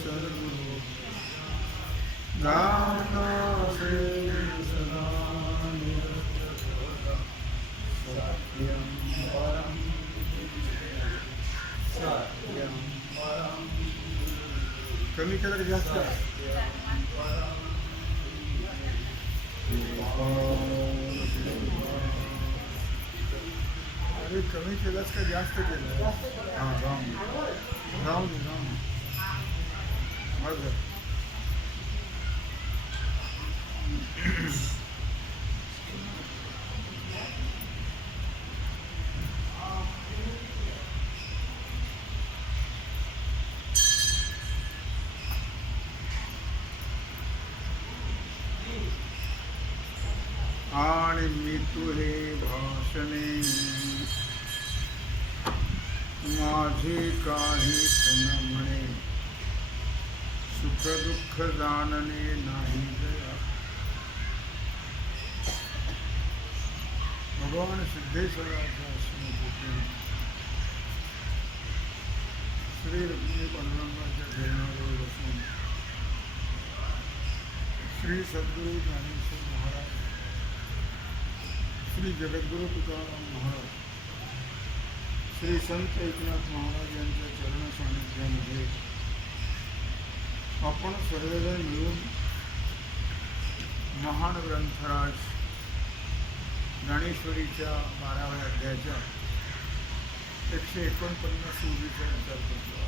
सर्व नामनासे सदा निरस्तः सत्यं परं सत्यं परं कमी केलं जास्त अरे कमी केलंस का जास्त केलं हां राहून दे बरं आणि मी तुहे भाषणे माझे काही न म्हणे सुख दुःख जाणणे नाही जया भगवान सिद्धेश्वराच्या स्मृती श्री रुक्मिणी पांडुरंगाच्या घेण्याजवळ बसून श्री सद्गुरू ज्ञानेश्वर महाराज श्री जगद्गुरु तुकाराम महाराज श्री संत एकनाथ महाराज यांच्या चरण सानिध्यामध्ये आपण सर्वजण मिळून महान ग्रंथराज ज्ञानेश्वरीच्या 12व्या अध्यायाच्या 149 ओळीचा विचार करतो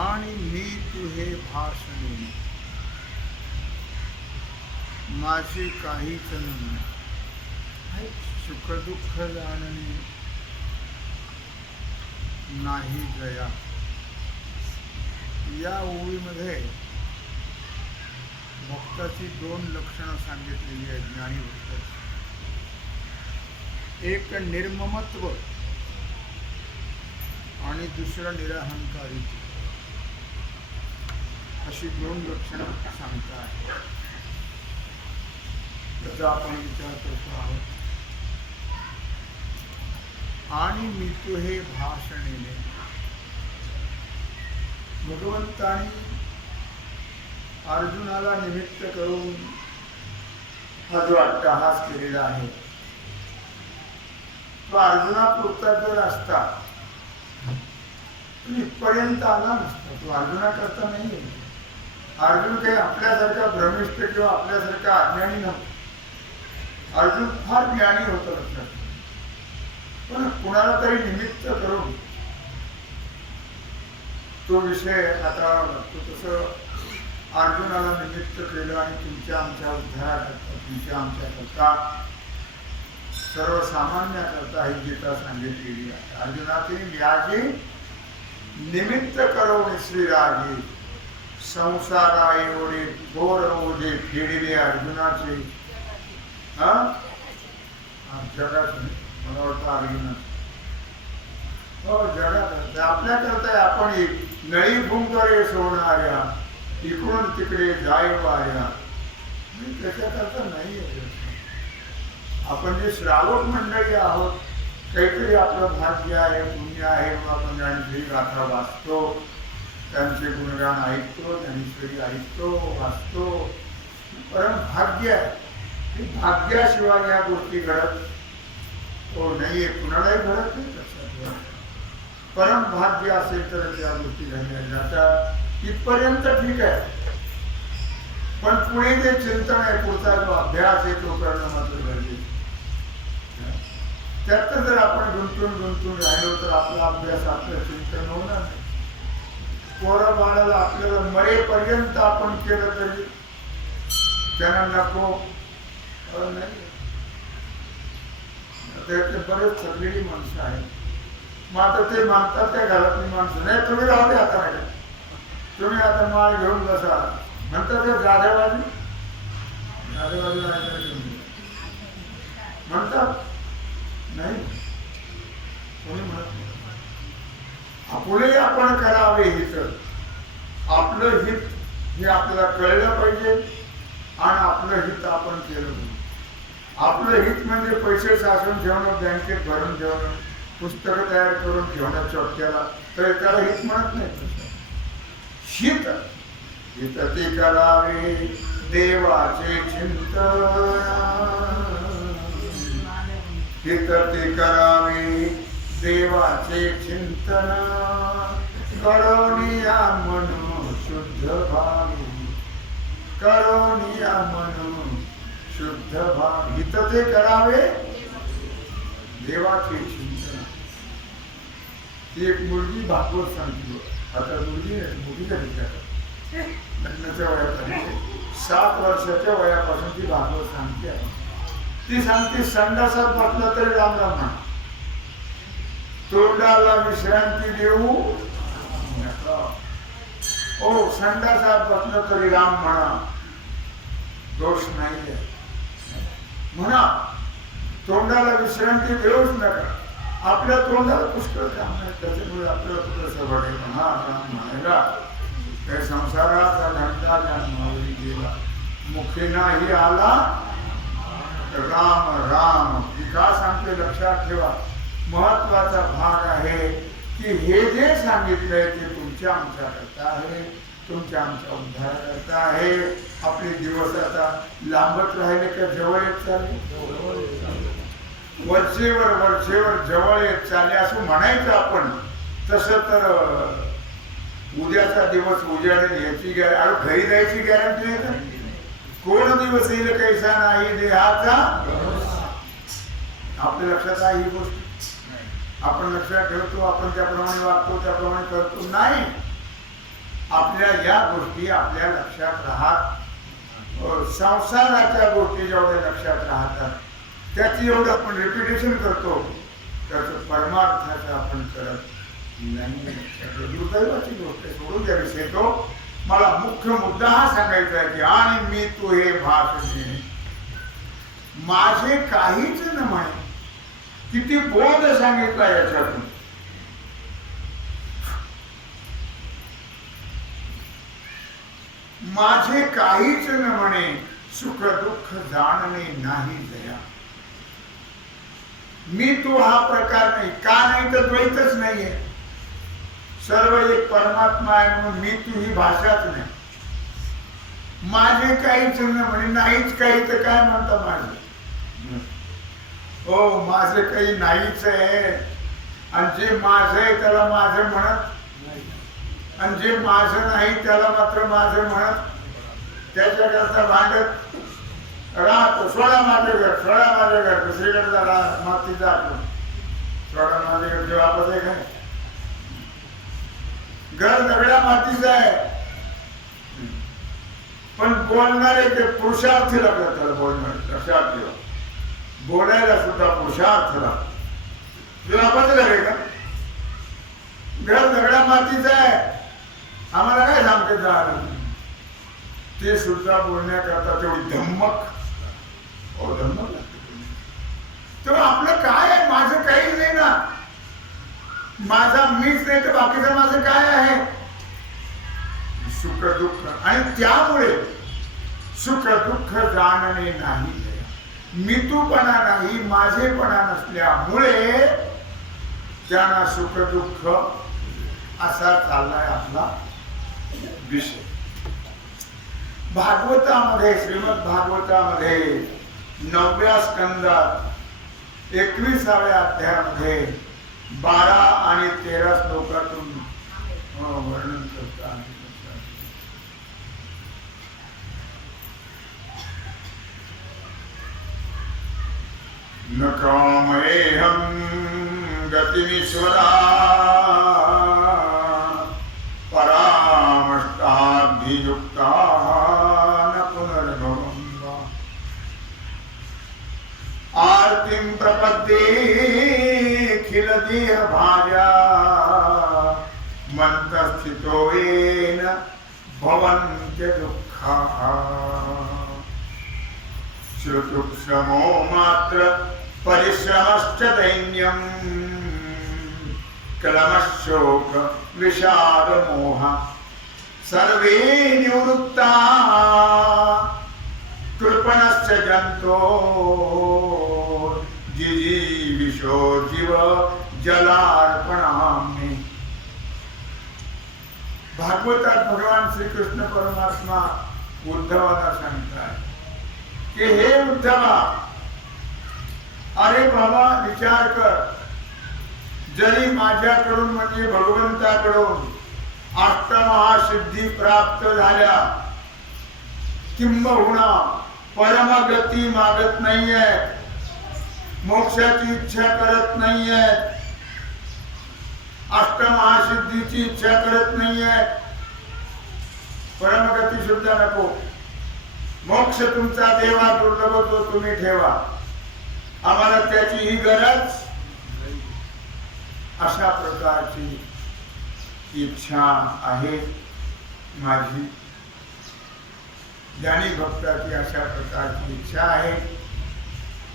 आणि मी तुहे भाषणे माझे काहीच नाही सुखदुःख जाणणे नाही जया या ओळीमध्ये भक्ताची 2 लक्षणं सांगितलेली आहेत ज्ञानी भक्ताची एक निर्ममत्व आणि दुसरं निरहंकारित्व अशी 2 लक्षणं सांगतात त्याचा आपण विचार करतो आहोत आणि मी तुहे भाषणेने भगवंतानी अर्जुनाला निमित्त करून हा जो अट्टहास केलेला आहे तो अर्जुनापुरता जर असता इथपर्यंत आला नसता तो अर्जुनाकरता नाही अर्जुन काही आपल्यासारखा भ्रमिष्ठ किंवा आपल्यासारखा अज्ञानी नव्हता अर्जुन फार ज्ञानी होता लक्षात पण कुणाला तरी निमित्त करून तो विषय आता तो तसं अर्जुनाला निमित्त केलं आणि तुमच्या आमच्या उद्धाराकरता तुमच्या आमच्याकरता सर्वसामान्याकरता ही गीता सांगितलेली आहे अर्जुनाचे व्याजी निमित्त करून श्रीराजे संसारा एवढे घोर ओझे फेडिले अर्जुनाचे जगात मला वाटतं अर्जुन हो जगात आपल्या करता आपण एक नळी भुंकरे सोडणाऱ्या इकडून तिकडे जाय वाऱ्या त्याच्याकरता नाही आहे आपण जे श्रावक मंडळी आहोत काहीतरी आपलं भाग्य आहे पुण्य आहे मग आपण ज्ञानेश्वरी गाथा वाचतो त्यांचे गुणगान ऐकतो ज्ञानेश्वरी ऐकतो वाचतो परम भाग्य आहे भाग्याशिवाय या गोष्टी घडत हो नाहीये कुणालाही घडत नाही लक्षात परम भाग्य असेल तर त्या गोष्टी घडल्या जातात इथपर्यंत ठीक आहे पण पुढे जे चिंतन आहे पुढचा जो अभ्यास आहे तो करणं मात्र गरजेचं त्यात जर आपण गुंतून राहिलो तर आपला अभ्यास आपलं चिंतन होणार नाही पोरं बाळाला आपल्याला मरेपर्यंत आपण केलं तरी त्यांना नको नाही त्यातले बरेच सगळी माणसं आहेत मग आता ते मागतात त्या घरातली माणसं नाही तुम्ही राहू दे आता नाही तुम्ही आता माळ घेऊन बसा म्हणतात ते जाधेबाजी म्हणतात नाही कोणी म्हणत नाही आपणही आपण करावे हित आपलं हित हे आपल्याला कळलं पाहिजे आणि आपलं हित आपण केलं पाहिजे आपलं हित म्हणजे पैसे साचवून ठेवणं बँकेत भरून ठेवणं पुस्तकं तयार करून ठेवण्याच्या वाक्याला तर त्याला हित म्हणत नाही. हित हित ते करावे देवाचे चिंतन, हित ते करावे देवाचे चिंतन, करोनिया मन शुद्ध भावी, करोनिया मन शुद्ध भावी. हित ते करावे देवाचे चिंतन. ती एक मुलगी भागवत सांगतो. आता मुलीचा विचार लग्नाच्या वयापर्यंत 7 वर्षाच्या वयापासून ती भागवत सांगते. ती सांगते संडासात बसला तरी राम राम म्हणा, तोंडाला विश्रांती देऊ नका. ओ संडासात बसलं तरी राम म्हणा, दोष नाहीये म्हणा. तोंडाला विश्रांती देऊच नका. आपल्या तोंडाला पुष्कळ काम नाही, त्याच्यामुळे आपल्याला थोडंसं वाटेल हा राम म्हणायला. त्या संसाराचा धंदा जन्मावली गेला, मुखी नाही आला राम राम. ही का सांगते लक्षात ठेवा. महत्वाचा भाग आहे की हे जे सांगितलंय ते तुमच्या आमच्या करता आहे, तुमच्या आमच्या उद्धार करता आहे. आपले दिवस आता लांबत राहिले का जवळ येत चालले, वर्षेवर वर्षेवर जवळ येत चालले असं म्हणायचं आपण. तसं तर उद्याचा दिवस उजाडेल याची घरी जायची गॅरंटी नाही का. कोण दिवस येईल कैसा नाही देहाचा. आपल्या लक्षात आहे ही गोष्ट. आपण लक्षात ठेवतो, आपण त्याप्रमाणे वागतो, त्याप्रमाणे करतो नाही. आपल्या या गोष्टी आपल्या लक्षात राहत. संसाराच्या गोष्टी जेवढ्या लक्षात राहतात त्याची एवढं आपण रिपिटेशन करतो, त्याचं परमार्थाचं आपण करत नाही. दुर्दैवाची गोष्ट सोडून द्यावीच येतो. मला मुख्य मुद्दा हा सांगायचा आहे की आणि मी तू हे भाषणे माझे काहीच न म्हणे. किती बोध सांगितला याच्यातून. माझे काहीच न म्हणे, सुख दुःख जाणणे नाही दया. मी तू हा प्रकार नाही. का नाही तर द्वैतच नाहीये. सर्व एक परमात्मा आहे म्हणून मी तू ही भाषाच नाही. माझे काहीच न म्हणे, नाहीच काही तर काय म्हणता माझे. हो माझे काही नाहीच आहे. आणि जे माझं आहे त्याला माझं म्हणत, आणि जे माझं नाही त्याला मात्र माझं म्हणत. त्याच्याकरता भांडत राहतो. सोडा माझे घर, सोडा माझे घर, दुसरीकडे मातीचा आठवण, सोडा माझे घर. जे वापस आहे काय घर दगड्या मातीचं आहे. पण बोलणारे ते पुरुषार्थी लागतात. त्याला बोलणार लक्षात ठेवा. बोलायला सुद्धा पुरुषार्थ लागतो. जे वापस घर आहे का. घर दगड्या मातीचं आहे. आम्हाला काय सांगते झालं ते सुद्धा बोलण्याकरता तेवढी धम्मक. हो धम्मक लागते. तेव्हा आपलं काय आहे. माझं काहीच नाही ना. माझा मीच नाही तर बाकीचं माझं काय आहे. सुख दुःख. आणि त्यामुळे सुख दुःख जाणणे नाही. मितूपणा नाही, माझेपणा नसल्यामुळे त्यांना सुख दुःख असा चाललाय आपला विषय. भागवतामध्ये श्रीमद भागवतामध्ये 9व्या स्कंदात 21व्या अध्यायामध्ये 12 आणि 13 श्लोकातून वर्णन करतात. न कामयेऽहं गतिमीश्वरा परामष्टाभियुक्ता न पुनर्भवं वा. आर्तिं प्रपद्येऽखिल देहभाजा मन्तस्थितो येन भवन्त्य दुःखाः. श्रुतुक्षमो मात्र परिश्रमश्च दैन्यं क्लमशोक विषाद मोह सर्वे निवृत्ता कृपणश्च जंतो जिजीविषो जीव जलार्पणामि. भागवतात भगवान श्रीकृष्ण परमात्मा उद्धवाला सांगतात की हे उद्धवा, अरे बाबा विचार कर, जरी माझ्याकडून म्हणजे भगवंताकडून अष्टमहासिद्धी प्राप्त झाल्या, किंबहुना परमगती मागत नाहीये, मोक्षाची इच्छा करत नाहीये, अष्टमहासिद्धीची इच्छा करत नाहीये, परमगती सुद्धा नको, मोक्ष तुमचा देवा दुर्लभ तो तुम्ही ठेवा, आम्हाला त्याची ही गरज, अशा प्रकारची इच्छा आहे माझी. ज्ञानी भक्ताची अशा प्रकारची इच्छा आहे.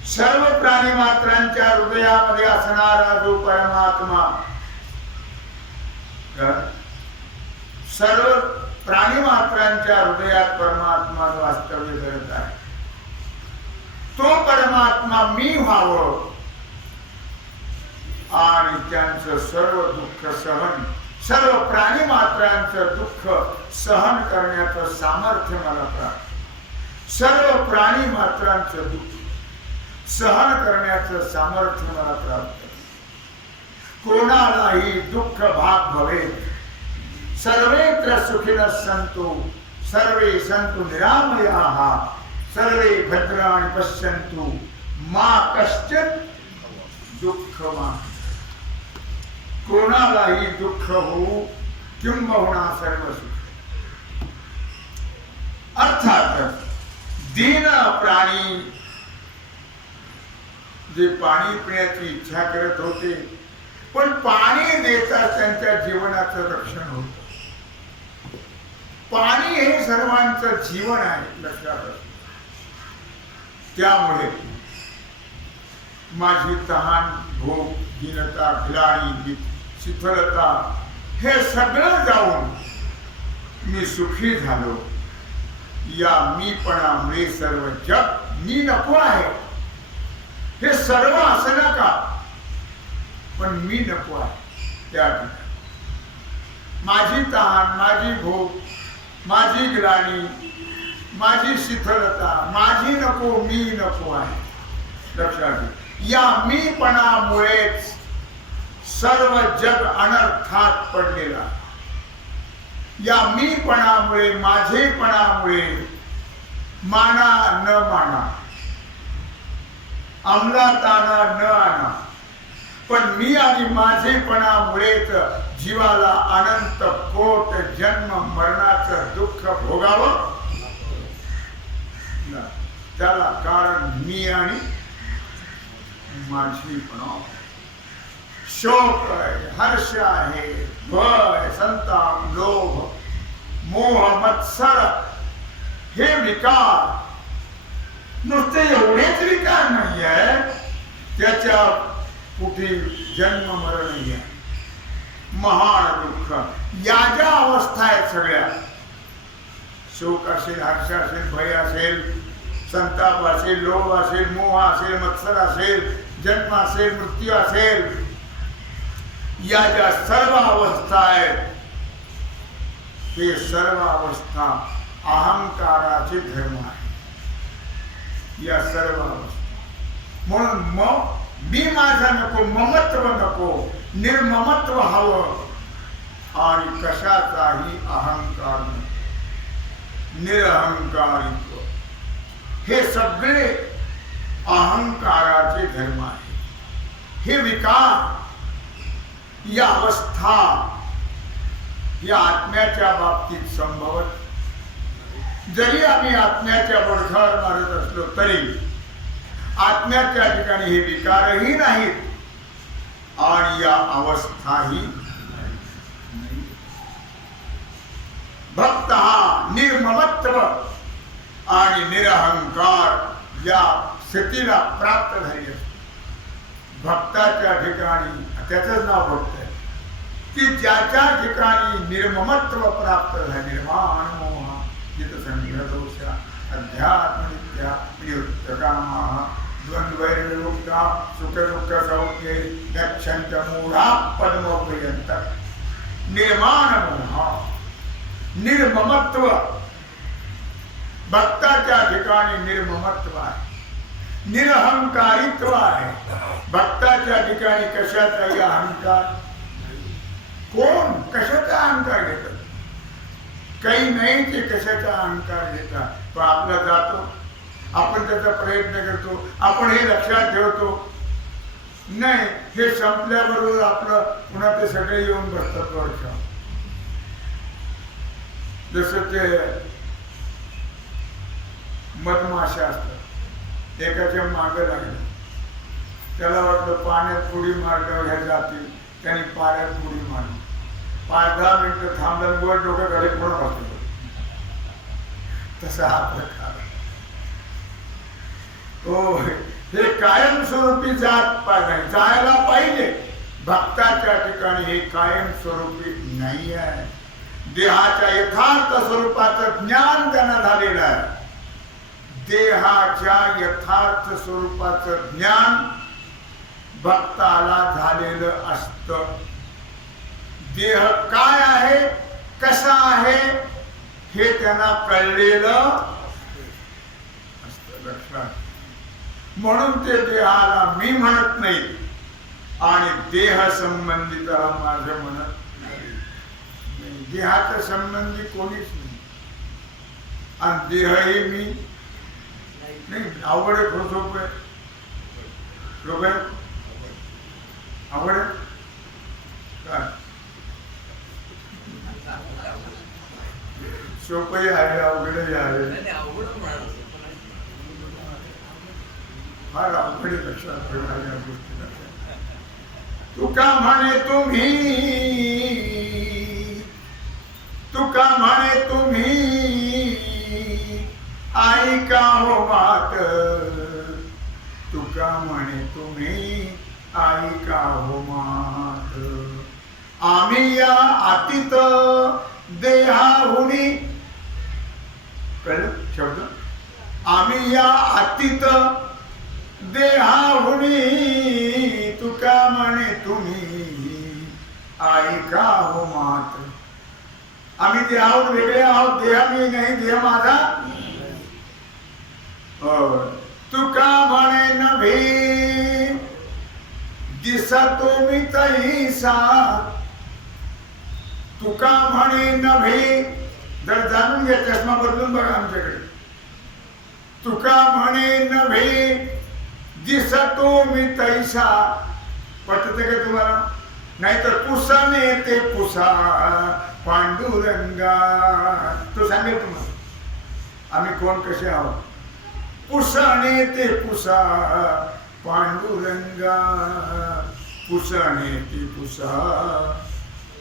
सर्व प्राणी मात्रांच्या हृदयामध्ये असणारा जो परमात्मा, सर्व प्राणी मात्रांच्या हृदयात परमात्मा वास्तव्य करत आहे, तो परमात्मा मी व्हावं आणि त्यांचं सर्व दुःख सहन, सर्व प्राणी मात्रांचं दुःख सहन करण्याचं सामर्थ्य मला प्राप्त, सर्व प्राणी मात्रांचं दुःख सहन करण्याचं सामर्थ्य मला प्राप्त. कोणालाही दुःख भाग भवेत, सर्वेत्र सुखिनः सन्तु, सर्वे सन्तु निरामयाः, सर्वे भद्राणि पश्यन्तु मा कश्चित् दुःखमा. कोणालाही दुःख होऊ किंबहुना सर्व सुख. अर्थात दीन प्राणी जे पाणी पिण्याची इच्छा करत होते, पण पाणी देता त्यांच्या जीवनाचं रक्षण होत. पाणी हे सर्वांचं जीवन आहे, लक्षात असतं. त्यामुळे माझी तहान, भूक, दीनता, ग्लानी, शिथिलता हे सगळं जाऊन मी सुखी झालो. या मीपणामुळे सर्व जग मी नको आहे, हे सर्व असं नका, पण मी नको आहे. त्या माझी तहान, माझी भूक, माझी ग्लानी, माझी शिथिलता, माझी नको, मी नको आहे. लक्षात घे, या मीपणामुळेच सर्व जग अनर्थात पडलेला. या मीपणामुळे, माझेपणामुळे, माना न माना, अंमलात आणा न आणा, पण मी आणि माझेपणामुळेच जीवाला अनंत कोट जन्म मरणाचं दुःख भोगावं. त्याला कारण मी आणि माझेपणा. शोक आहे, हर्ष आहे, भय, संताप, लोभ, मोह, मत्सर हे विकार नुसते एवढेच विकार नाही आहे, त्याच्या कुठे जन्म मरण नाही आहे, महान दुःख. या ज्या अवस्था आहेत सगळ्या, शोक असेल, हर्ष असेल, भय असेल, संताप असेल, लोभ असेल, मोह असेल, मत्सर असेल, जन्म असेल, मृत्यू असेल, या ज्या सर्व अवस्था आहेत, हे सर्व अवस्था अहंकाराचे धर्म आहे. या सर्व अवस्था म्हणून मग मी माझा नको, ममत्व नको, निर्ममत्व हवं आणि कशाचाही अहंकार नको, निरहंकारित्व. हे सगळे अहंकाराचे धर्म आहे. हे विकार, या अवस्था या आत्म्याच्या बाबतीत संभवत. जरी आम्ही आत्म्याच्या बडखावर मारत असलो तरी आत्म्याच्या ठिकाणी हे विकारही नाहीत आणि या अवस्थाही नाही. भक्त हा निर्ममत्व आणि निरहंकार या स्थितीला प्राप्त झाली असते. भक्ताच्या ठिकाणी, त्याचंच नाव भक्त आहे, की ज्याच्या ठिकाणी निर्ममत्व प्राप्त झाले, निर्माण मोह, जित संघ दोष, अध्यात्म नित्या निवृत्त कामा, द्वंद्वैर्विमुक्ता सुख दुःख सौख्ये गच्छन्त मूढा पद्मपर्यंत निर्माण मोह निर्ममत्व भक्ताच्या ठिकाणी निर्ममत्व आहे निरहंकारित्व आहे भक्ताच्या ठिकाणी कशाचाही अहंकार कोण कशाचा अहंकार घेतात काही नाही ते कशाचा अहंकार घेतात पण आपला जातो आपण त्याचा प्रयत्न करतो आपण हे लक्षात ठेवतो नाही हे संपल्याबरोबर आपलं पुन्हा ते सगळे येऊन बसतात वरच्या जसं ते मधमाशा असतात एकाच्या मागं लागले त्याला वाटलं पाण्यात उडी मारल्यावर ह्या जातील त्यांनी पाण्यात उडी मारली 5-10 मिनिटं थांबलं वर डोक्याकडे पुन्हा बसतो तसा हा प्रकार हो हे कायमस्वरूपी जायला पाहिजे भक्ताच्या ठिकाणी हे कायमस्वरूपी नाही आहे देहाच्या यथार्थ स्वरूपाचं ज्ञान त्यांना झालेलं आहे देहाच्या यथार्थ स्वरूपाचं ज्ञान भक्ताला झालेलं असतं देह काय आहे कसा आहे हे त्यांना कळलेलं असतं लक्षात म्हणून ते देहाला मी म्हणत नाही आणि देह संबंधिताला माझं म्हणत नाही देहाच्या संबंधी कोणीच नाही आणि देहही मी नाही आवड आहे सोप आहे लोक आवड काय सोपही आहे अवघडही आहे फार अवघड लक्षात ठेवणाऱ्या गोष्टी तुका म्हणे तुम्ही ऐका हो मात तुका म्हणे तुम्ही ऐका हो मात आम्ही या अतीत देहाहुनी कळलं शब्द आम्ही या अतीत देहाहुनी तुका म्हणे तुम्ही ऐका हो मात आम्ही देहाहून वेगळे आहोत देह मी नाही देह माझा तुका म्हणे नव्हे दिसतो मी तैसा तुका म्हणे नव्हे जर जाणून घ्या चष्मा बदलून बघा आमच्याकडे तुका म्हणे नव्हे दिसतो मी तैसा पटते का तुम्हाला नाहीतर पुसाने ते पुसा पांडुरंगा तो सांगेल तुम्हाला आम्ही कोण कसे आहोत पुसाने ते पुसा पांडुरंगा पुसाने ते पुसा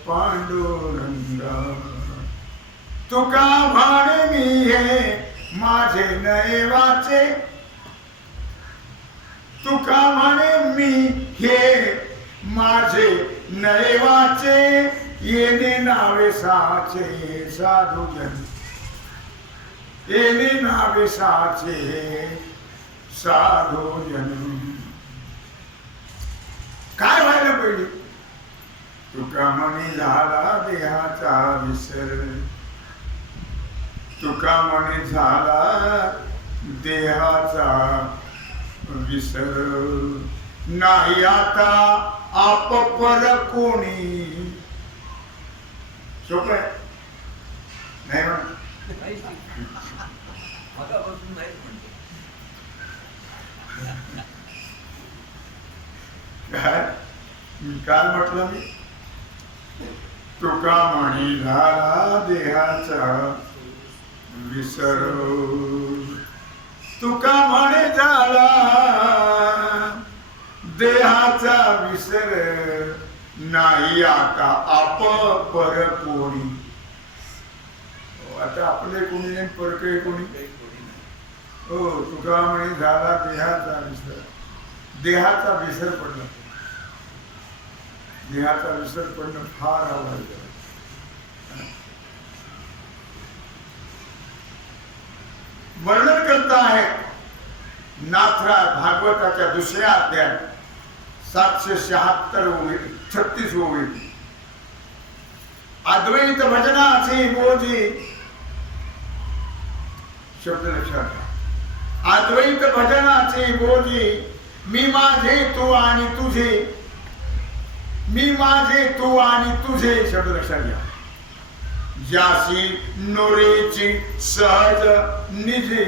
पांडुरंगा तुका भाणे मी हे माझे नये वाचे तुका म्हणे मी हे माझे नये वाचे येणे नावे साचे साधुजन येणे नावे साचे साधुजन काय व्हायला पाहिजे तुका म्हणे झाला देहाचा विसर तुका म्हणे झाला देहाचा विसर नाही आता आप पर कोणी सोपं आहे नाही काल म्हटलं मी तुका म्हणी झाला देहाचा विसर तुका म्हणे झाला देहाचा विसर नाही आता आप पर कोणी आता आपले कोणी नाही परके कोणी हो तुका म्हणे झाला देहाचा विसर देहाचा विसर पडला देहाचा विसर पडणं फार आवडलं वर्णन करता है नाथरा भागवताच्या दुसऱ्या अध्यायात 776 ओवी 36 ओवी अद्वैत भजनाचे बोजी शब्द लक्षात घ्या. अद्वैत भजनाचे बोजी मी माझे तू आणि तुझे, मी माझे तू आणि तुझे शब्द लक्षात घ्या. ज्यासी नोरेची सहज निजे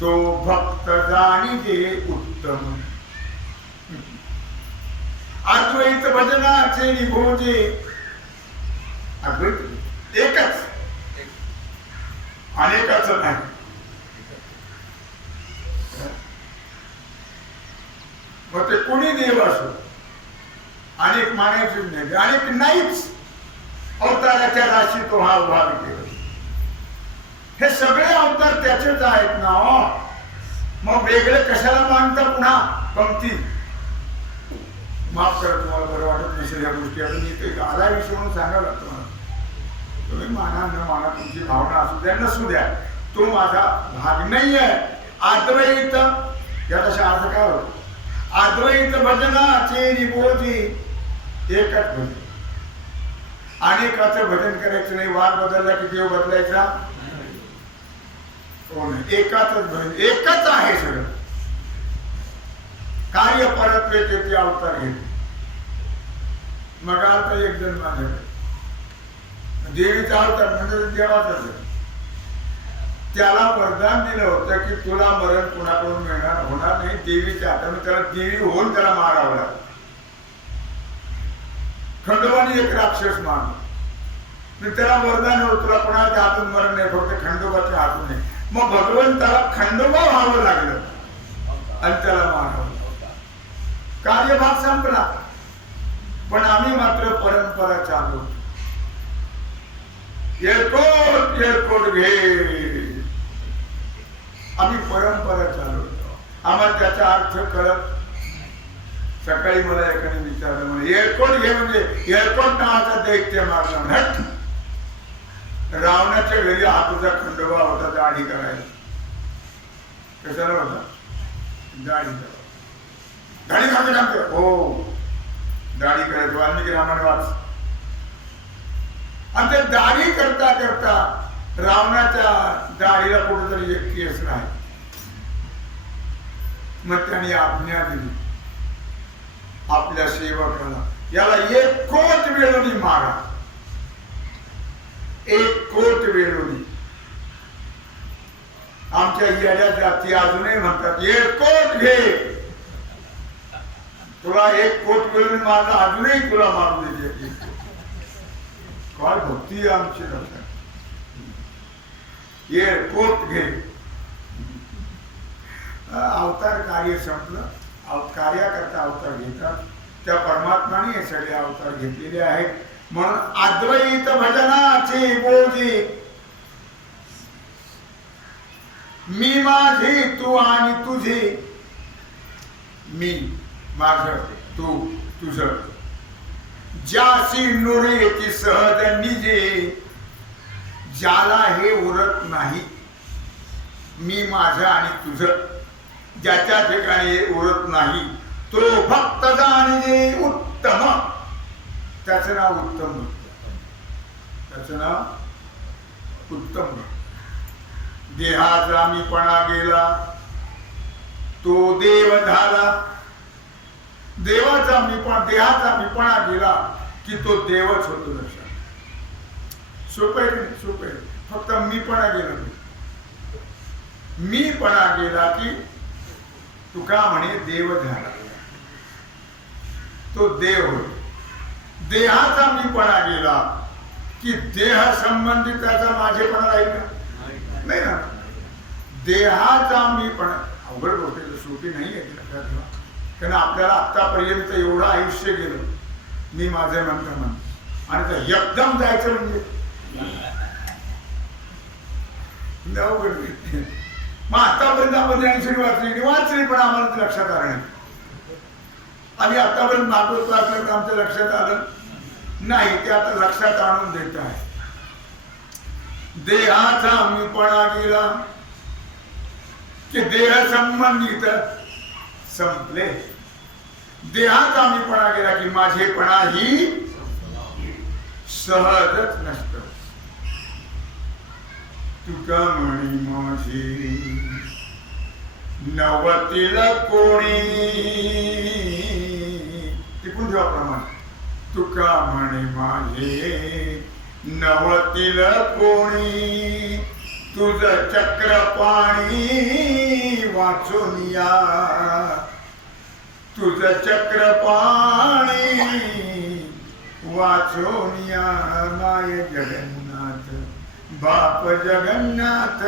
तो भक्त जाणीजे उत्तम. अद्वैत भजनाचे निभोजे. अद्वैत एकच, अनेकाचं नाही. मग ते कोणी देव असो, अनेक मानायचे नाही, अनेक नाहीच. अवताराच्या राशी तो हा उभा केला. हे सगळे अवतार त्याचेच आहेत ना. मग वेगळे कशाला मानता पुन्हा पंक्ती. माफ करा, तुम्हाला बरं वाटत नसेल या गोष्टी. आता मी ते आला विषय म्हणून सांगावं लागतं मला. तुम्ही माना न माना, तुमची भावना असू द्या नसू द्या, तो माझा भाग नाही आहे. अद्वैत याचा अर्थ काय होतो? अद्वैत भजनाचे निभोजी. एकच भजन, अनेकाचं भजन करायचं नाही. वाद बदलला की देव बदलायचा हो नाही. एकाच भजन, एकच आहे सगळं. कार्य परत येते अवतार घेते. मग आता एक जण माझ्याकडे देवीचा अवतार म्हणजे देवाचाच. त्याला वरदान दिलं होतं की तुला मरण कुणाकडून मिळणार होणार नाही. देवीच्या हाताने त्याला देवी होऊन त्याला मारावं लागलं. खंडोबाने एक राक्षस मारला. त्याला वरदान होतं तुला कोणाच्या हातून मरण नाही, फक्त खंडोबाच्या हातून नाही. मग भगवंताला खंडोबा व्हावं लागलं आणि त्याला मारावं. कार्यभाग संपला. पण आम्ही मात्र परंपरा चालू. येळकोट येळकोट घे. आम्ही परंपरा चालवतो. आम्हाला त्याचा अर्थ कळत. सकाळी मला एकाने विचारलं, म्हणजे येळकोट घे म्हणजे येळकोट नावाचा दैत्य मारला. हट. रावणाच्या घरी हा तुझा खंडोबा होता दाढी करायला. कशाला होता? दाढी करायला. दाढी खाते काम कर. हो, दाढी करायचं. वाल्मिकी रामायण वाच. आणि ते दाढी करता करता रावणाच्या दाढीला कुठेतरी एक केस राहील. मग त्याने आज्ञा दिली आपल्या सेवकाला, याला 1 कोट वेळोनी मारा. 1 कोट वेळोनी. आमच्या येड्या जाती अजूनही म्हणतात 1 कोट घे. तुला 1 कोट वेळोनी मारला, अजूनही तुला मारू देते. काय भक्ती आमची लक्षात. 1 कोट घे. अवतार कार्य संपलं. कार्याकरता अवतार घेतात. त्या परमात्माने हे सगळे अवतार घेतलेले आहेत. म्हणून अद्वैत भजनाचे बोजी मी माझे तू आणि तुझे. मी माझं, तू तुझं. ज्यासी नुरेची सहज निजे. ज्याला हे उरत नाही मी माझं आणि तुझं, ज्याच्या ठिकाणी उरत नाही तो भक्त जाणे उत्तम. त्याचं नाव उत्तम. त्याचं नाव उत्तम. देहाचा मीपणा गेला तो देव झाला. देवाचा मीपणा, देहाचा मीपणा गेला की तो देवच होतो. लक्षात. सोपं आहे, सोपं आहे. फक्त मीपणा गेला. मीपणा गेला की तुका म्हणे देव झाला. तो देव होतो. देहाचा मीपणा गेला की देह संबंधी त्याचा माझेपणा राहील का? नाही ना. देहाचा मीपणा अवघड गोष्ट सोपी नाही आहे. लक्षात ठेवा. कारण आपल्याला आतापर्यंत एवढं आयुष्य गेलं मी माझे म्हणता म्हण, आणि तर एकदम जायचं म्हणजे मग आतापर्यंत आपण ज्ञानेश्वरी वाचली पण आम्हाला ते लक्षात आलं नाही. आम्ही आतापर्यंत भागवत वाचलं तर आमच्या लक्षात आलं नाही. ते आता लक्षात आणून देत आहे. देहाचा मीपणा गेला की देह संबंधित संपले. देहात आम्हीपणा गेला की माझेपणा ही सहजच नसत. तुका म्हणी माझी नवतील कोणी. टिपून ठेवा प्रमाण. तुका म्हणे माझे नवतील कोणी. तुझ चक्र पाणी वाचून या. तुझ चक्र पाणी वाचून या. माय जगन्नाथ बाप जगन्नाथ.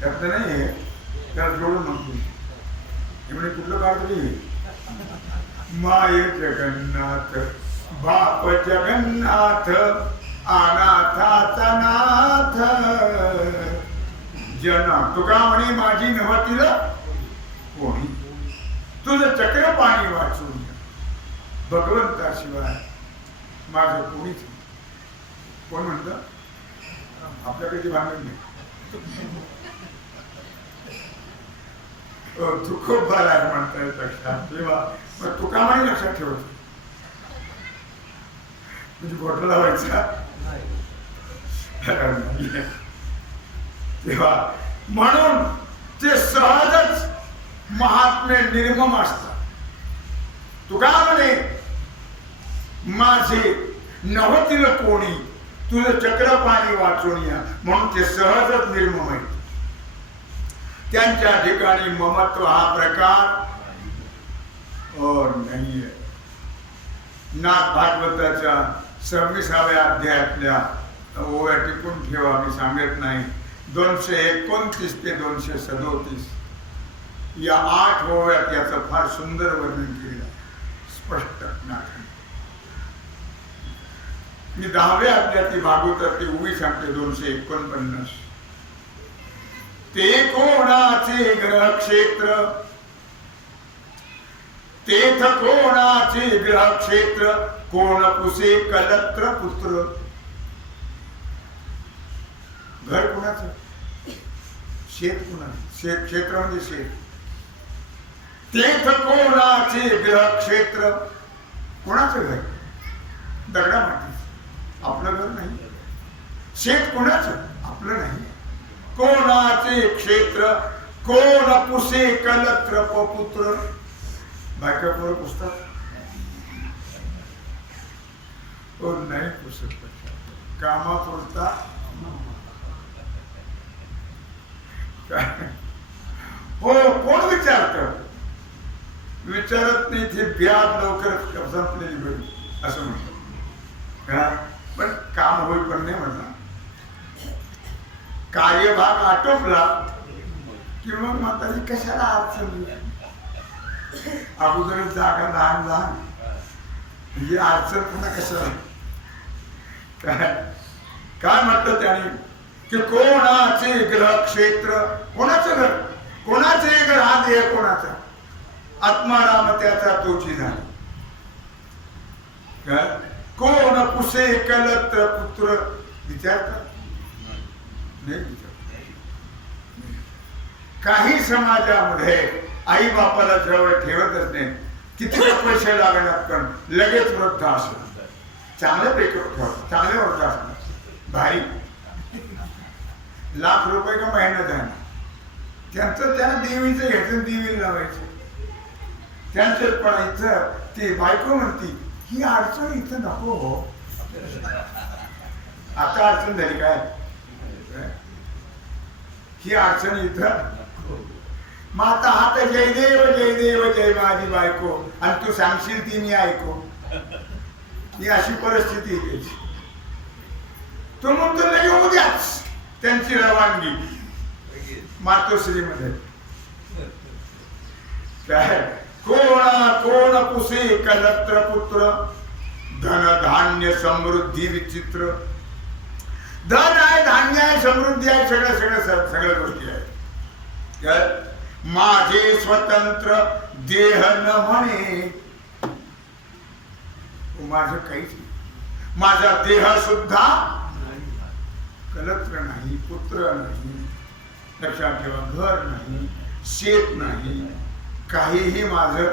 त्यात नाही त्याला जोडून म्हणतो म्हणजे कुठलं काढतरी. माय जगन्नाथ बाप जगन्नाथ अनाथाचा नाथ. जना तुका म्हणे माझी नव्हतील कोणी. तुझं चक्र पाणी वाचून भगवंताशिवाय माझं कोणीच. कोण म्हणतं आपल्याकडे भांडण नाही. तू खूप बरा आहे म्हणता येत लक्षात. मग तुका म्हणे लक्षात ठेवतो म्हणजे बोट लावायचा तेव्हा. म्हणून ते सहजच महात्मे निर्मम असतात. तुका म्हणे माझे नव्हतील कोणी. तुझं चक्र पाणी वाचून या. म्हणून ते सहजच निर्मम आहेत. त्यांच्या ठिकाणी ममत्व हा प्रकार नाहीये. नाथ भागवताच्या 26व्या अध्यायातल्या ओव्या टिपून ठेवा. मी सांगत नाही. 229 ते 237 या 8 ओव्यात याचं फार सुंदर वर्णन केलं स्पष्ट नाथाने. मी 10व्या अध्यायातली भागवतातली ओवी सांगते 249. ते कोणाचे ग्रह क्षेत्र. तेथ कोणाचे ग्रह क्षेत्र. कोण पुसे कलत्र पुत्र. घर कोणाचं. शेत कोणाचं. शेत क्षेत्र म्हणजे शेत. तेथ कोणाचे ग्रह क्षेत्र. कोणाचं घर. दगडा माती. आपलं घर नाही. शेत कोणाचं आपलं नाही. कोणाचे क्षेत्र. कोण पुसे कलत्र पुत्र. बायका पोरं पुसतात नाही पुसत. कामापुरता हो. कोण विचारत. विचारत नाही. ते ब्याज लवकर संपलेली बरी असं म्हणतो. पण काम होई पण नाही म्हणला. कार्यभाग आटोपला की मग म्हातारी कशाला अडचण. अगोदर जागा लहान लहान म्हणजे अडचण पुन्हा कशाला. काय म्हटलं त्याने की कोणाचे ग्रह क्षेत्र. कोणाचं घर. कोणाचे घर. हा देह कोणाचा. आत्माराम त्याचा तोची झाला. कोण पुसे कलत्र पुत्र. विचारतात नाही विचार. काही समाजामध्ये आई बापाला जवळ ठेवतच नाही. किती पैसे लागणार पण लगेच वृद्ध असणार. चांगले पैकी ठेवतात. चांगले वृद्ध असणार. भारी लाख रुपये का महिना जाणार. त्यांचं त्यांना देवीचं घ्यायचं. देवीला लावायचं. त्यांचं पण इथं ती बायको म्हणती ही अडचण इथं नको हो. आता अडचण झाली काय. ही अडचण इथं. मग आता हात जयदेव जयदेव जय माझी बायको आणि तू सांगशील ती मी ऐको. ही अशी परिस्थिती त्याची. तो म्हणतो लगे उद्याच त्यांची रवानगी मातोश्रीमध्ये. काय कोण पुसे कलत्र पुत्र. धन धान्य समृद्धी विचित्र. धन आहे. धान्य आहे. समृद्धी आहे. सगळ्या गोष्टी आहेत. माझे स्वतंत्र देह न म्हणे. माझं काहीच नाही. माझा देह सुद्धा कलत्र नाही. पुत्र नाही. लक्षात ठेवा, घर नाही, शेत नाही, काहीही माझं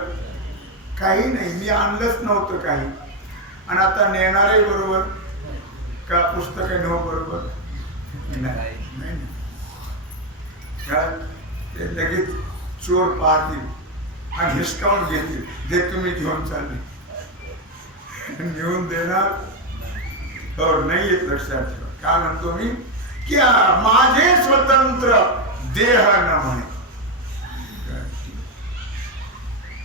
काही नाही, मी आणलंच नव्हतं काही. आणि आता नेणारही बरोबर का पुस्तक आहे नव बरोबर नाही. ते लगेच चोर पाहतील आणि हिसकावून घेतील, जे तुम्ही घेऊन चालले घेऊन देणार और नाही येत. लक्षात ठेवा. काय म्हणतो मी की माझे स्वतंत्र देह न म्हणे,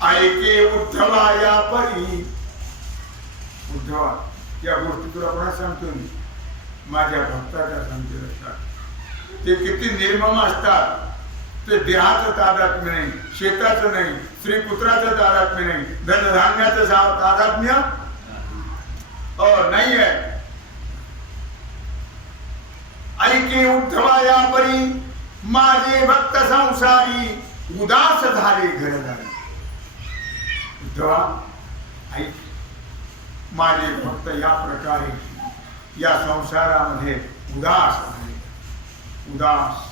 ऐके उद्धवा या परी. उद्धवा या गोष्टी तुला कोणा सांगतो मी? माझ्या भक्ताच्या सांगते. लक्षात, ते किती निर्मम असतात. ते देहाचं तादात्म्य नाही, शेताचं नाही, स्त्रीपुत्राचं तादात्म्य नाही, धनधान्याचं तादात्म्य नाही आहे. ऐके उद्धवा या परी माझे भक्त संसारी उदास झाले घरदारी. उद्धवा ऐक, माझे भक्त या प्रकारे या संसारामध्ये उदास झाले. उदास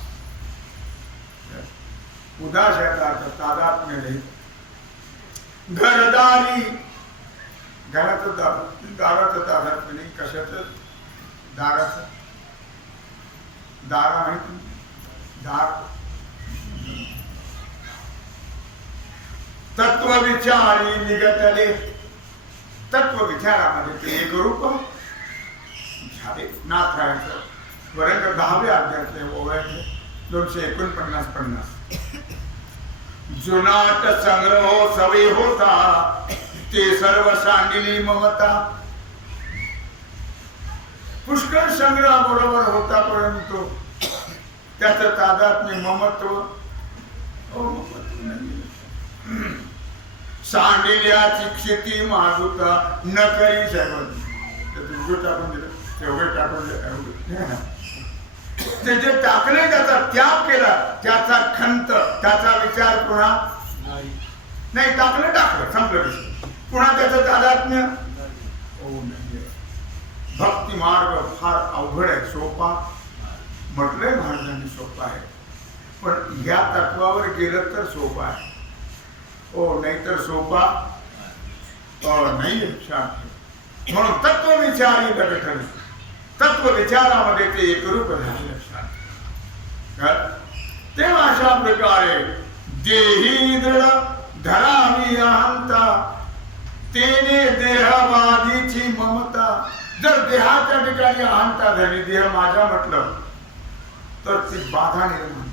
उदास याचा तादात्म्य नाही. घरदारी, घराचं दाराचं तादात्म्य नाही. कशाचं? दाराचं. दारा माहिती? दार. तत्वविचारी निगतले. तत्व विचारामध्ये ते एक रूप झाले. नाथरायचं वर्ग 10व्या अध्यायातले ओव्यातले 249-50. जुनाट संग्रह सवे होता ते सर्व सांडिली ममता. पुष्कळ संग्रह बरोबर होता, परंतु त्याचं तादात्म्य ममत्व सांडिल्याची क्षिती मागुता न करी सर्व. टाकून दिलं तेवढे टाकून दिलं. ते जे टाकले त्याचा त्याग केला, त्याचा खंत, त्याचा विचार पुन्हा नाही. टाकलं संपलं. पुन्हा त्याचं तादात्म्य भक्ती मार्ग फार अवघड आहे. सोपा म्हटलंय महाराजांनी सोपा आहे, पण या तत्वावर गेलं तर सोपा आहे. नाहीतर सोपा नाही. म्हणून तत्व विचारी गठन, तत्व विचारामध्ये ते एकरूप झाले. तेव्हा अशा प्रकारे देही दृढ धरावी अहंता तेने देहवादीची ममता. जर देहाच्या ठिकाणी अहंता झाली, देह माझा म्हटलं तर ती बाधा निर्माण,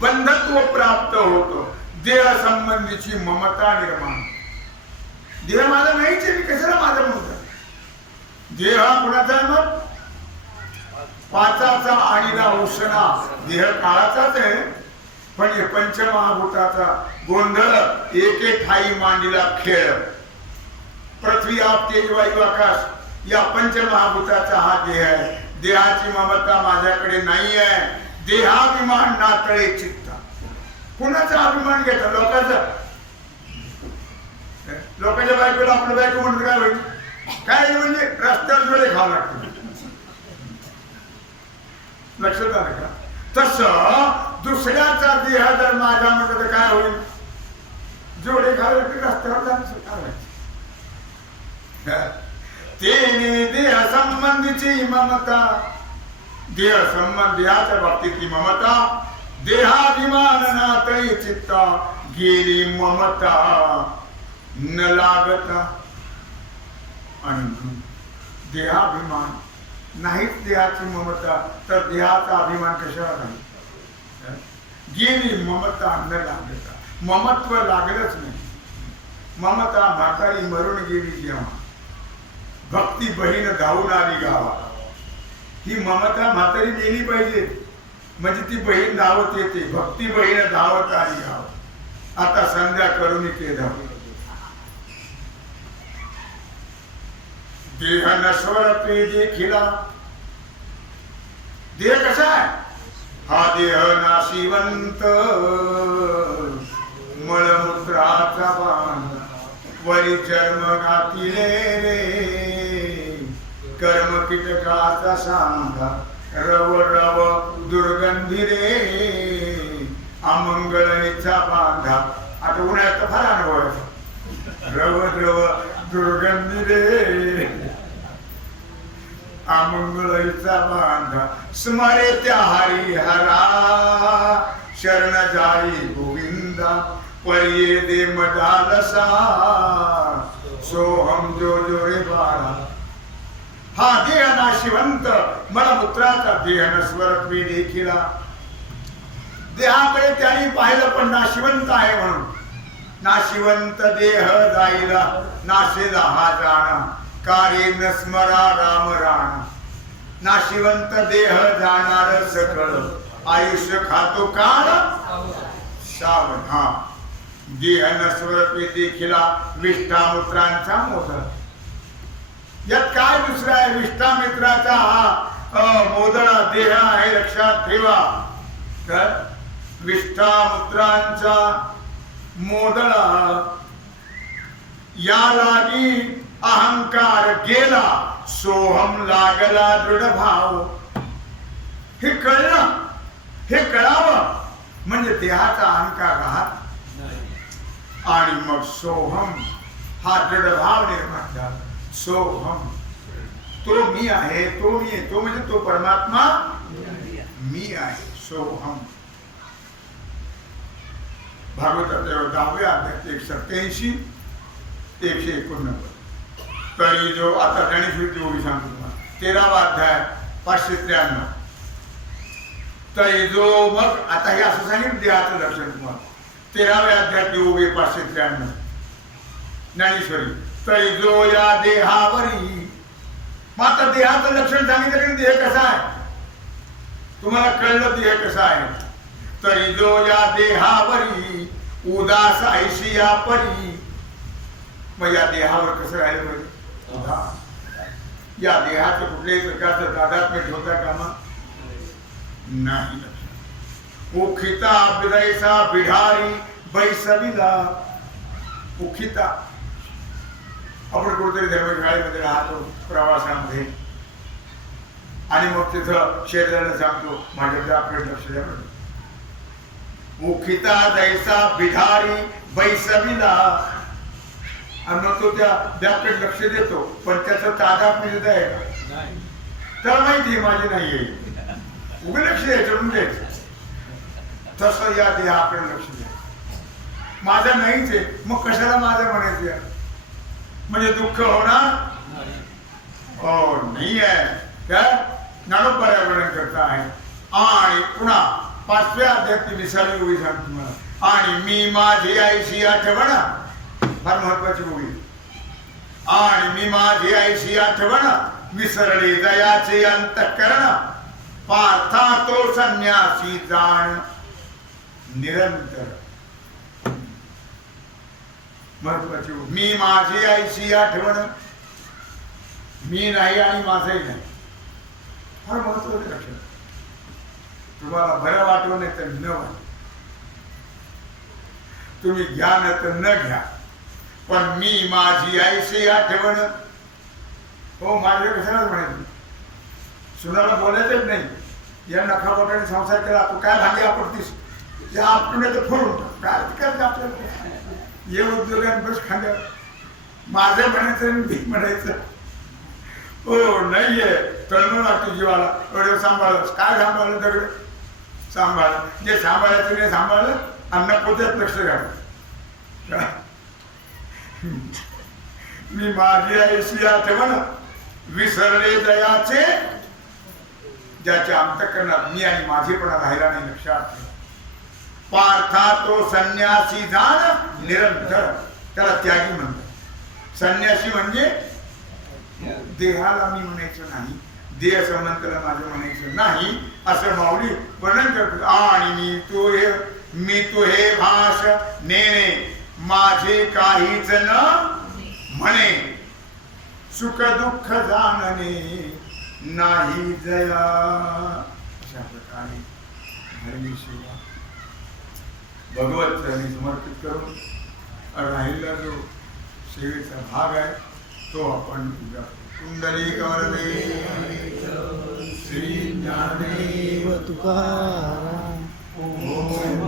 बंधत्व प्राप्त होतं. देह संबंधीची ममता निर्माण. देह माझा नाहीच आहे, मी कशाला माझा म्हणतो? देह हा कुणाचा आहे? मग पाचाचा आणि उष्णा. देह काळाचाच आहे, पण हे पंचमहाभूताचा गोंधळ एक ठाई मांडीला खेळ. पृथ्वी आप तेज वायू आकाश या पंचमहाभूताचा हा देह आहे. देहाची ममता माझ्याकडे नाही आहे. देहाभिमान नातळे चित्ता. कुणाचा अभिमान घेता? लोकांचा. लोकांच्या बायकोला आपलं बायको म्हणत काय होईल? काय म्हणजे रस्त्यावर डोळे खावं लागतं. लक्षात आलं का? तसं दुसऱ्याचा देह जर माझा म्हटलं तर काय होईल? जोडे खावे की रस्त्यावर जाणं काय? तेने देह संबंधीची ममता. देह संबंध, देहाच्या बाबतीतली ममता. देहाभिमान नातळी चित्ता गेली ममता न लागता. आणि देहाभिमान नाहीच, देहाची ममता, तर देहाचा अभिमान कशाला नाही? गेली ममता न लागता. ममत्व लागलंच नाही. ममता म्हातारी मरून गेली जेव्हा भक्ती बहीण धावून आली गावा. ही ममता म्हातारी गेली पाहिजे, म्हणजे ती बहीण धावत येते. भक्ती बहीण धावत आली गावा. आता संध्या करून ते धाव. देह नश्वर ते देखिला. देह कसा आहे? हा देह नाशिवंत मळमूत्राचा बाण वरी चर्म घातिले रे कर्म कीटकाचा सांगा रव रव दुर्गंधी रे अमंगळीचा बांधा. आता उन्हाळ्यात फार अनुभव आहे. रव रव दुर्गंधी रे अमंगळीचा बांधा स्मरे त्या हरिहरा शरण जाई गोविंदा परिये दे मदालसा सोहम जो जो रे बाळा. हा देह नाशिवंत मलमूत्राचा देह नस्वरत्वे देखील देहाकडे त्यांनी पाहिलं पण नाशिवंत आहे म्हणून. नाशिवंत देह जाईला नाशेला हा जाणा कार्य न स्मरा राम राणा. नाशिवंत देह जाणार सकळ आयुष्य खातो काळ सावध. हा देह नस्वरत्वे देखीला विष्ठामूत्रांचा मोदळ. यात काय दुसरा आहे? विष्ठामित्राचा हा मोदळा देह आहे लक्षात ठेवा. तर विष्ठामित्रांचा मोदळा या लागी अहंकार गेला सोहम लागला दृढ भाव. हे कळलं, हे कळावं म्हणजे देहाचा अहंकार राहत आणि मग सोहम हा दृढ भाव निर्माण झाला. सोहम तो मी आहे, तो मी आहे, तो म्हणजे तो परमात्मा मी आहे. सोहम भागवताच्या 10व्या अध्यायात 187 189. तरी जो आता गणेशविधी ओळी सांगतो तुम्हाला 13वा अध्याय 593. तरी जो मग आता हे असं सांगितलं देहाचं लक्षण तुम्हाला 13व्या अध्यायात ओवी 593 ज्ञानेश्वरी. तरी जो या देहावरी मग आता देहाचं लक्षण सांगितलं की देह कसा आहे तुम्हाला कळलं देह कसा आहे. तरी जो या देहावरी उदास ऐशिया परी. मग या देहावर कसं राहिलं पाहिजे उदास. या देहाचं कुठल्याही प्रकारचं तादात्म्य ठेवता कामा नाही. उखिता विदयसा बिढारी बैसविला. उखिता आपण कुठेतरी धर्मशाळेमध्ये राहतो प्रवासामध्ये आणि मग तिथं शेजाऱ्याला सांगतो माझ्याकडे आपल्याकडे लक्ष द्या. मुखिता जैसा बिढारी बैसविला. आणि मग तो त्या त्याकडे लक्ष देतो पण त्याचं तादात्म्य देत आहे का? त्याला माहिती आहे माझी नाहीये, उभे लक्ष द्यायचं म्हणजे तसं या देहाकडे लक्ष द्या. माझं नाहीच आहे मग कशाला माझं म्हणायचं? म्हणजे दुःख होणार हो नाही आहे. त्या ज्ञानोबा वर्णन करता आहे. आणि पुन्हा 5व्या अध्यायात विसावी ओळी सांगतो तुम्हाला. आणि मी माझी आईशी आठवण फार महत्वाची ओळी. आणि मी माझी आईशी आठवण विसरले दयाचे अंतःकरण पार्था तो संन्यासी जाण निरंतर. महत्वाची मी माझी आईशी आठवण. मी नाही आणि माझंही नाही. फार महत्वाचं लक्षण. तुम्हाला बरं वाटवं नाही तर न वाट. तुम्ही घ्या न तर न घ्या पण मी माझी आईशी आठवण. हो माझ्या कशालाच म्हणायचं. सुनाला बोलायचंच नाही. या नखापोटाने संसार केला तू काय भांडी आपडतीस या आपटून तर फोडून काय करायचं आपल्याला. ये उद्योगात बस खांद्यावर माझं म्हणायचं मी म्हणायचं. हो नाहीये तळमळ लागतो जीवाला. एवढं सांभाळलं काय सांभाळलं दगड सांभाळलं. जे सांभाळायचं नाही सांभाळलं अन्न पोत्यात लक्ष घाललं. मी माझी आईशी आठवण विसरले दयाचे. ज्याच्या अंतःकरणात मी आणि माझेपणा राहिला नाही लक्षात. पार्था तो संन्यासी जाण निरंतर. त्याला त्यागी म्हणतात. संन्यासी म्हणजे देहाला मी म्हणायचं नाही, देह संबंधाला माझं म्हणायचं नाही असं माऊली वर्णन करतो. आणि मी तो हे भाष नेणे माझे काहीच न म्हणे. सुख दुःख जाणणे नाही जया. अशा प्रकारे धर्मी सेवा भगवत चरणी समर्पित करून राहिलेला जो सेवेचा भाग आहे तो आपण कुंडली कवरदे श्री ज्ञानेश्वर तुकाराम ओम